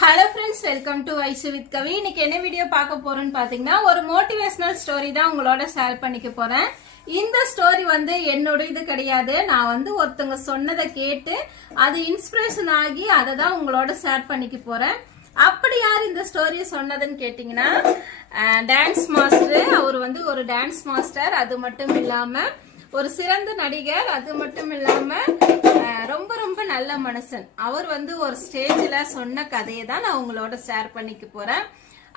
Hello friends welcome to Aisu with Kavi இன்னைக்கு என்ன video பார்க்க போறோம்னு பாத்தீங்கன்னா ஒரு மோட்டிவேஷனல் ஸ்டோரி தான் உங்களோட ஷேர் பண்ணிக்க போறேன். இந்த ஸ்டோரி வந்து என்னோட இது கிடையாது. நான் வந்து ஒருத்தவங்க சொன்னதை கேட்டு அது இன்ஸ்பிரேஷன் ஆகி அதை தான் உங்களோட ஷேர் பண்ணிக்க போறேன். அப்படி யார் இந்த ஸ்டோரியை சொன்னதுன்னு கேட்டிங்கன்னா டான்ஸ் மாஸ்டர் அவர் வந்து ஒரு டான்ஸ் மாஸ்டர் அது மட்டும் இல்லாமல் ஒரு சிறந்த நடிகர் அது மட்டும் இல்லாம ரொம்ப ரொம்ப நல்ல மனுஷன். அவர் வந்து ஒரு ஸ்டேஜ்ல சொன்ன கதையை தான் நான் உங்களோட ஷேர் பண்ணிக்க போறேன்.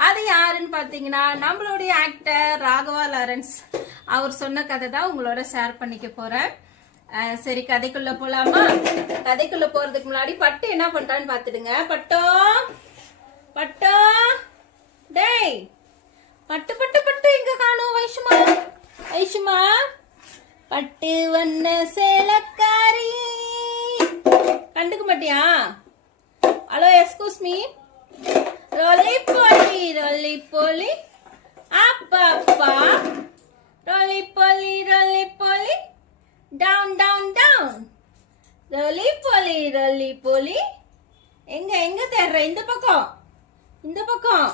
அது யாருன்னு பாத்தீங்கன்னா நம்மளுடைய ஆக்டர் ராகவா லாரன்ஸ். அவர் சொன்ன கதை தான் உங்களோட ஷேர் பண்ணிக்க போறேன். சரி கதைக்குள்ள போலாமா? கதைக்குள்ள போறதுக்கு முன்னாடி பட்டு என்ன பண்றான்னு பாத்துடுங்க பட்டோ பட்டோ டேய் பட்டு பட்டு பட்டு எங்க காணும் வைஷுமா. வைஷுமா பட்டு வண்ண சேலக்காரி. கண்டுக்க மாட்டியா ஹலோ எஸ்கூஸ் மீ ரொலி போலி ரொலி போலி அப்பப்பா. ரொலி போலி ரொலி போலி டவுன் டவுன் டவுன் ரொலி போலி ரொலி போலி எங்க எங்க தேடுற? இந்த பக்கம். இந்த பக்கம்.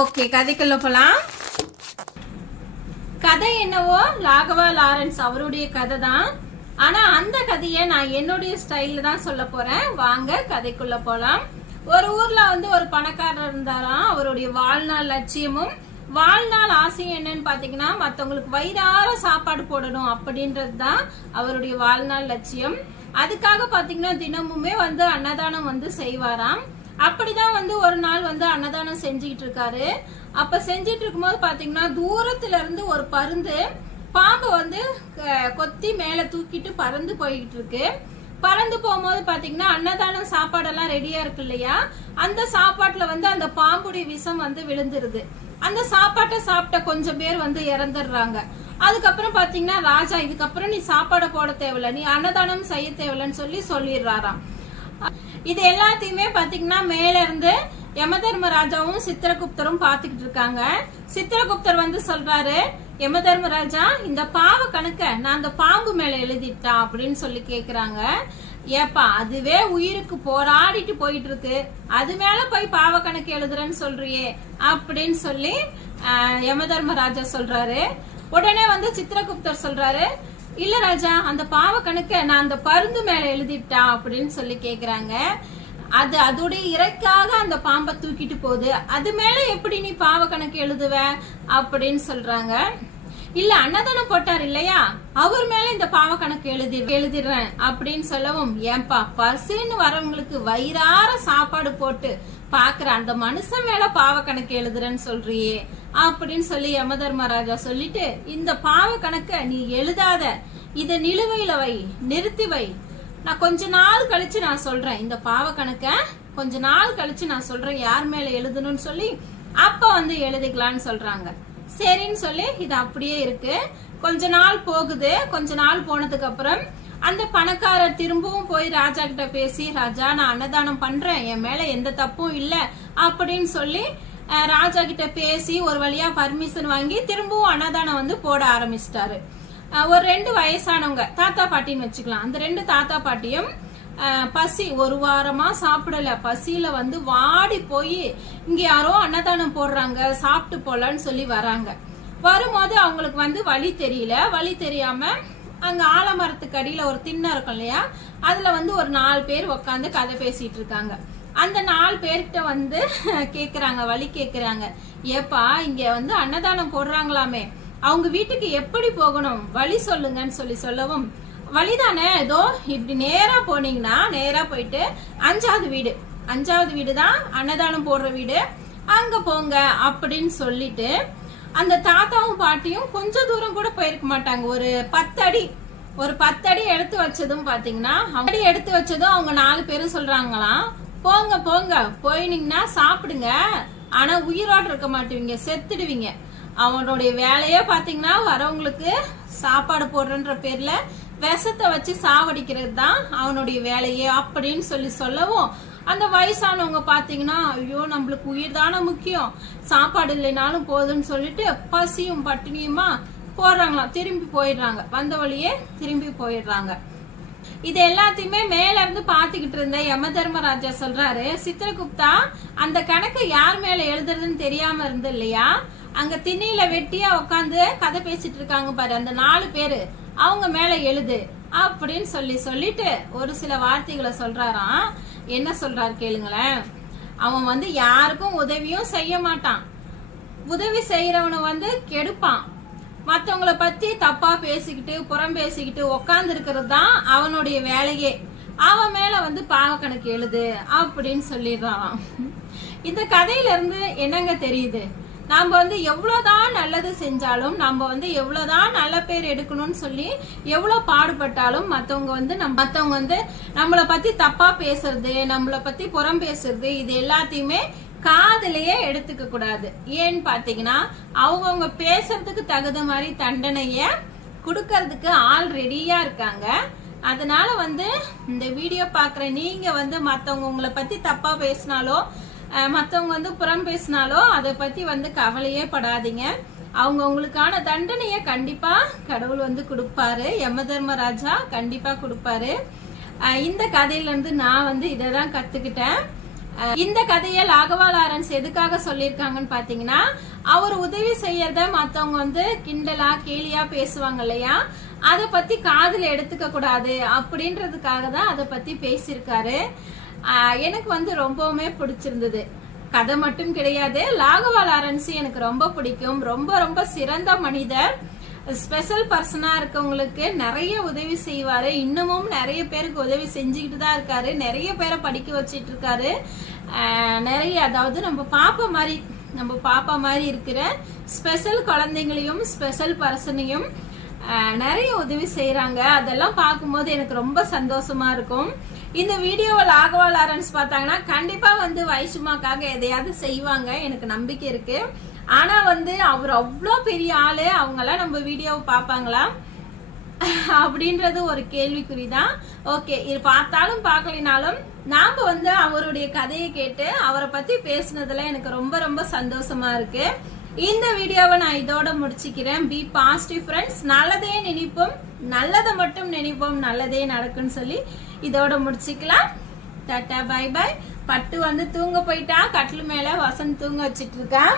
ஓகே கதைக்குள்ள போலாம். கதை என்னவோ லாகவா லாரன்ஸ் அவருடைய கதை தான் ஆனா அந்த கதையை நான் என்னுடைய ஸ்டைல்ல தான் சொல்ல போறேன். வாங்க கதைக்குள்ள போலாம். ஒரு ஊர்ல வந்து ஒரு பணக்காரர் இருந்தாராம். அவருடைய வாழ்நாள் லட்சியமும் வாழ்நாள் ஆசையும் என்னன்னு பாத்தீங்கன்னா மத்தவங்களுக்கு வயிறார சாப்பாடு போடணும் அப்படின்றது தான் அவருடைய வாழ்நாள் லட்சியம். அதுக்காக பாத்தீங்கன்னா தினமுமே வந்து அன்னதானம் வந்து செய்வாராம். அப்படிதான் வந்து ஒரு நாள் வந்து அன்னதானம் செஞ்சுக்கிட்டு இருக்காரு அப்ப செஞ்சுட்டு இருக்கும்போது பாத்தீங்கன்னா தூரத்துல இருந்து ஒரு பருந்து பாம்பை வந்து கொத்தி மேல தூக்கிட்டு பறந்து போய்கிட்டு இருக்கு பறந்து போகும்போது பாத்தீங்கன்னா அன்னதானம் சாப்பாடெல்லாம் ரெடியா இருக்கு இல்லையா அந்த சாப்பாட்டுல வந்து அந்த பாம்புடைய விஷம் வந்து விழுந்துருது. அந்த சாப்பாட்டை சாப்பிட்ட கொஞ்சம் பேர் வந்து இறந்துடுறாங்க. அதுக்கப்புறம் பாத்தீங்கன்னா ராஜா இதுக்கப்புறம் நீ சாப்பாடை போட தேவையில்ல. நீ அன்னதானம் செய்ய தேவையில்லன்னு சொல்லி சொல்லிடுறாராம். இது எல்லாத்தையுமே பாத்தீங்கன்னா மேல இருந்து யமதர்மராஜாவும் சித்திரகுப்தரும் பாத்துக்கிட்டு இருக்காங்க. சித்திரகுப்தர் வந்து சொல்றாரு யமதர்மராஜா இந்த பாவ கணக்க நான் அந்த பாம்பு மேல எழுதிட்டா? அப்படின்னு சொல்லி கேக்குறாங்க. ஏப்பா அதுவே உயிருக்கு போராடிட்டு போயிட்டு இருக்கு அது மேல போய் பாவ கணக்கு எழுதுறேன்னு சொல்றியே அப்படின்னு சொல்லி யமதர்மராஜா சொல்றாரு. உடனே வந்து சித்திரகுப்தர் சொல்றாரு இல்ல ராஜா அந்த பாவ கணக்க நான் அந்த பருந்து மேல எழுதிட்டா அப்படின்னு சொல்லி கேக்குறாங்க. அது அதோடைய இறைக்காக அந்த பாம்பை தூக்கிட்டு போகுது. அது மேல எப்படி நீ பாவ கணக்கு எழுதுவ? அப்படின்னு சொல்றாங்க. இல்ல அன்னதானம் போட்டார் இல்லையா? அவர் மேல இந்த பாவ கணக்கு எழுதி எழுதிடுறேன் அப்படின்னு சொல்லவும் ஏன்பா பசுன்னு வரவங்களுக்கு வயிறார சாப்பாடு போட்டு பாக்குற அந்த மனுஷன் மேல பாவ கணக்கு எழுதுறேன்னு சொல்றியே அப்படின்னு சொல்லி யமதர்மராஜா சொல்லிட்டு இந்த பாவ கணக்க நீ எழுதாத. இத நிலுவையில வை நிறுத்தி வை. நான் கொஞ்ச நாள் கழிச்சு நான் சொல்றேன் இந்த பாவ கணக்க கொஞ்ச நாள் கழிச்சு நான் சொல்றேன் யார் மேல எழுதணும்னு சொல்லி அப்ப வந்து எழுதிக்கலாம்னு சொல்றாங்க. சரின்னு சொல்லி இது அப்படியே இருக்கு. கொஞ்ச நாள் போகுது. கொஞ்ச நாள் போனதுக்கு அப்புறம் அந்த பணக்காரர் திரும்பவும் போய் ராஜா கிட்ட பேசி ராஜா நான் அன்னதானம் பண்றேன். என் மேல எந்த தப்பும் இல்ல. அப்படின்னு சொல்லி ராஜா கிட்ட பேசி ஒரு வழியா பர்மிஷன் வாங்கி திரும்பவும் அன்னதானம் வந்து போட ஆரம்பிச்சிட்டாரு. ஒரு ரெண்டு வயசானவங்க தாத்தா பாட்டின்னு வச்சுக்கலாம். அந்த ரெண்டு தாத்தா பாட்டியும் பசி ஒரு வாரமா சாப்பிடல. பசியில வந்து வாடி போய் இங்க யாரோ அன்னதானம் போடுறாங்க சாப்பிட்டு போலான்னு சொல்லி வராங்க. வரும்போது அவங்களுக்கு வந்து வழி தெரியல. வழி தெரியாம அங்க ஆலமரத்துக்கு அடியில ஒரு திண்ணை இருக்கும் இல்லையா? அதுல வந்து ஒரு நாலு பேர் உட்காந்து கதை பேசிட்டு இருக்காங்க. அந்த நாலு பேர்கிட்ட வந்து கேக்குறாங்க வழி கேக்குறாங்க. ஏப்பா இங்க வந்து அன்னதானம் போடுறாங்களாமே. அவங்க வீட்டுக்கு எப்படி போகணும்? வழி சொல்லுங்கன்னு சொல்லி சொல்லவும் வழிதானே? ஏதோ இப்படி நேரா போனீங்கன்னா நேரா போயிட்டு அஞ்சாவது வீடு. அஞ்சாவது வீடு தான் அன்னதானம் போடுற வீடு. அங்க போங்க அப்படின்னு சொல்லிட்டு அந்த தாத்தாவும் பாட்டியும் கொஞ்சம் தூரம் கூட போயிருக்க மாட்டாங்க. ஒரு பத்து அடி ஒரு பத்து அடி எடுத்து வச்சதும் பாத்தீங்கன்னா அடி எடுத்து வச்சதும் அவங்க நாலு பேரும் சொல்றாங்களாம் போங்க போங்க போயினீங்கன்னா சாப்பிடுங்க. ஆனா உயிரோடு இருக்க மாட்டுவீங்க செத்துடுவீங்க. அவனுடைய வேலையே பாத்தீங்கன்னா வரவங்களுக்கு சாப்பாடு போடுறன்ற பேர்ல விஷத்தை வச்சு சாவடிக்கிறது தான் அவனுடைய வேலையே அப்படின்னு சொல்லி சொல்லவும் அந்த வயசானவங்க பார்த்தீங்கன்னா ஐயோ நம்மளுக்கு உயிர் தானே முக்கியம். சாப்பாடு இல்லைனாலும் போதும்னு சொல்லிட்டு பசியும் பட்டினியுமா போடுறாங்களாம். திரும்பி போயிடுறாங்க. வந்த வழியே திரும்பி போயிடுறாங்க. இது எல்லாத்தையுமே மேல இருந்து பாத்துக்கிட்டு இருந்த யம தர்மராஜா சொல்றாரு சித்திரகுப்தா அந்த கணக்கு யார் மேல எழுதுறதுன்னு தெரியாம இருந்து இல்லையா? அங்க திண்ணில வெட்டியா உட்காந்து கதை பேசிட்டு இருக்காங்க பாரு அந்த நாலு பேரு. அவங்க மேல எழுது அப்படின்னு சொல்லி சொல்லிட்டு ஒரு சில வார்த்தைகளை சொல்றாராம். என்ன சொல்றாரு கேளுங்களேன். அவன் வந்து யாருக்கும் உதவியும் செய்ய மாட்டான். உதவி செய்யறவனை வந்து கெடுப்பான். மற்றவங்களை பத்தி தப்பா பேசிக்கிட்டு புறம் பேசிக்கிட்டு உக்காந்து இருக்கிறது தான் அவனுடைய வேலையே. அவன் மேல வந்து பாவ கணக்கு எழுது அப்படின்னு சொல்லிடுறான் இந்த கதையில இருந்து என்னங்க தெரியுது? நாம் வந்து எவ்வளோதான் நல்லது செஞ்சாலும் நம்ம வந்து எவ்வளோதான் நல்ல பேர் எடுக்கணும்னு சொல்லி எவ்வளோ பாடுபட்டாலும் மற்றவங்க வந்து நம் மற்றவங்க வந்து நம்மள பற்றி தப்பாக பேசுறது நம்மளை பற்றி புறம் பேசுறது இது எல்லாத்தையுமே காதலையே எடுத்துக்க கூடாது. ஏன்னு பார்த்தீங்கன்னா அவங்கவுங்க பேசுறதுக்கு தகுந்த மாதிரி தண்டனையை கொடுக்கறதுக்கு ஆள் ரெடியாக இருக்காங்க. அதனால வந்து இந்த வீடியோ பார்க்குற நீங்கள் வந்து மற்றவங்க உங்களை பற்றி தப்பாக பேசினாலோ மற்றவங்க வந்து புறம் பேசினாலோ அதை பத்தி வந்து கவலையே படாதீங்க. அவங்க உங்களுக்கான தண்டனைய கண்டிப்பா கடவுள் வந்து கொடுப்பாரு. யம தர்மராஜா கண்டிப்பா கொடுப்பாரு. இந்த கதையில இருந்து நான் வந்து இதை தான் கத்துக்கிட்டேன் இந்த கதையை லாகவா லாரன்ஸ் எதுக்காக சொல்லியிருக்காங்கன்னு பாத்தீங்கன்னா அவர் உதவி செய்யறத மத்தவங்க வந்து கிண்டலா கேலியா பேசுவாங்க இல்லையா? அதை பத்தி காதில் எடுத்துக்க கூடாது அப்படின்றதுக்காக தான் அதை பத்தி பேசியிருக்காரு. எனக்கு வந்து ரொம்பவுமே பிடிச்சிருந்தது. கதை மட்டும் கிடையாது. லாகவா லாரன்ஸ் எனக்கு ரொம்ப பிடிக்கும். ரொம்ப ரொம்ப சிறந்த மனிதர். ஸ்பெஷல் பர்சனா இருக்கவங்களுக்கு நிறைய உதவி செய்வாரு. இன்னமும் நிறைய பேருக்கு உதவி செஞ்சுக்கிட்டு தான் இருக்காரு. நிறைய பேரை படிக்க வச்சிட்டு இருக்காரு. நிறைய அதாவது நம்ம பாப்பா மாதிரி நம்ம பாப்பா மாதிரி இருக்கிற ஸ்பெஷல் குழந்தைங்களையும் ஸ்பெஷல் பர்சனையும் நிறைய உதவி செய்யறாங்க அதெல்லாம் பார்க்கும்போது எனக்கு ரொம்ப சந்தோஷமா இருக்கும். இந்த வீடியோவை லாகவா லாரன்ஸ் பார்த்தாங்கன்னா கண்டிப்பா வந்து வைஷுமாக்காக எதையாவது செய்வாங்க. எனக்கு நம்பிக்கை இருக்கு. ஆனா வந்து அவர் அவ்வளோ பெரிய ஆளு. அவங்கெல்லாம் நம்ம வீடியோவை பார்ப்பாங்களா? அப்படின்றது ஒரு கேள்விக்குறி தான் ஓகே இது பார்த்தாலும் பார்க்கலினாலும் நாம் வந்து அவருடைய கதையை கேட்டு அவரை பற்றி பேசுனதில் எனக்கு ரொம்ப ரொம்ப சந்தோஷமா இருக்குது இந்த வீடியோவை நான் இதோட முடிச்சுக்கிறேன். பி பாசிட்டிவ் ஃப்ரெண்ட்ஸ் நல்லதே நினைப்போம். நல்லதை மட்டும் நினைப்போம். நல்லதே நடக்கும்னு சொல்லி இதோட முடிச்சுக்கலாம். Tata bye bye. பட்டு வந்து தூங்க போயிட்டா கட்டில் மேல வசந்த் தூங்க வச்சிட்டு இருக்கான்.